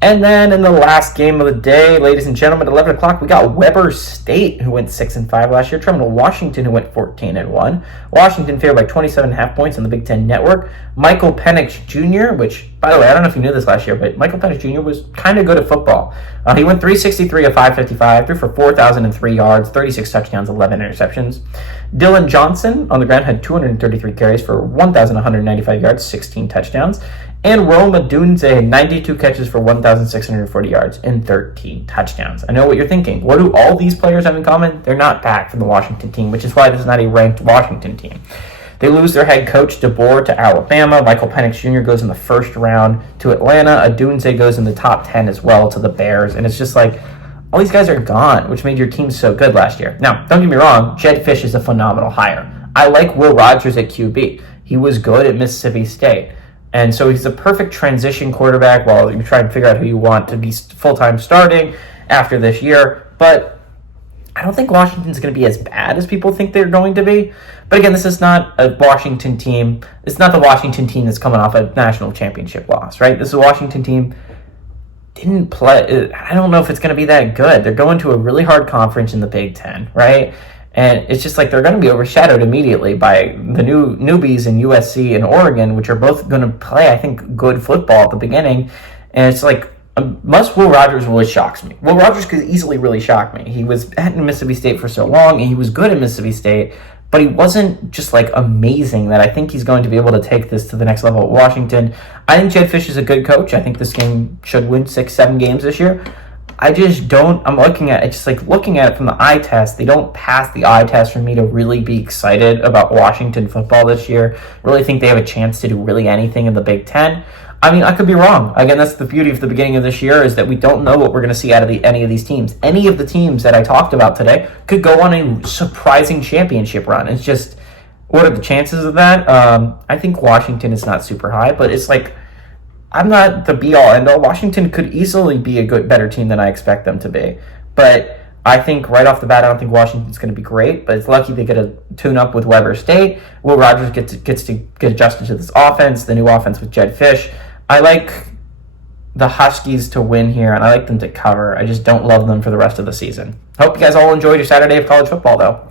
And then in the last game of the day, ladies and gentlemen, at 11 o'clock, we got Weber State, who went 6-5 last year, traveling to Washington, who went 14-1. Washington favored by 27.5 points on the Big Ten Network. Michael Penix Jr., which, by the way, I don't know if you knew this last year, but Michael Penix Jr. was kind of good at football. He went 363 of 555, threw for 4,003 yards, 36 touchdowns, 11 interceptions. Dylan Johnson on the ground had 233 carries for 1,195 yards, 16 touchdowns. And Rome Odunze, 92 catches for 1,640 yards and 13 touchdowns. I know what you're thinking. What do all these players have in common? They're not back from the Washington team, which is why this is not a ranked Washington team. They lose their head coach, DeBoer, to Alabama. Michael Penix Jr. goes in the first round to Atlanta. Odunze goes in the top 10 as well to the Bears. And it's just like, all these guys are gone, which made your team so good last year. Now, don't get me wrong, Jedd Fisch is a phenomenal hire. I like Will Rogers at QB. He was good at Mississippi State. And so he's a perfect transition quarterback while you try and figure out who you want to be full-time starting after this year. But I don't think Washington's going to be as bad as people think they're going to be. But again, this is not a Washington team. It's not the Washington team that's coming off a national championship loss, right? This is a Washington team didn't play. I don't know if it's going to be that good. They're going to a really hard conference in the Big Ten, right? And it's just like they're going to be overshadowed immediately by the newbies in USC and Oregon, which are both going to play, I think, good football at the beginning. And it's like, Will Rogers really shocks me. Will Rogers could easily really shock me. He was at Mississippi State for so long, and he was good at Mississippi State, but he wasn't just like amazing that I think he's going to be able to take this to the next level at Washington. I think Jedd Fisch is a good coach. I think this game should win 6-7 games this year. I just don't, I'm looking at it, just like looking at it from the eye test, they don't pass the eye test for me to really be excited about Washington football this year. Really think they have a chance to do really anything in the Big Ten. I mean, I could be wrong. Again, that's the beauty of the beginning of this year, is that we don't know what we're going to see out of any of these teams. Any of the teams that I talked about today could go on a surprising championship run. It's just, what are the chances of that? I think Washington is not super high, but it's like, I'm not the be-all, end-all. Washington could easily be a better team than I expect them to be. But I think right off the bat, I don't think Washington's going to be great, but it's lucky they get to tune up with Weber State. Will Rogers gets to get adjusted to this offense, the new offense with Jedd Fisch. I like the Huskies to win here, and I like them to cover. I just don't love them for the rest of the season. Hope you guys all enjoyed your Saturday of college football, though.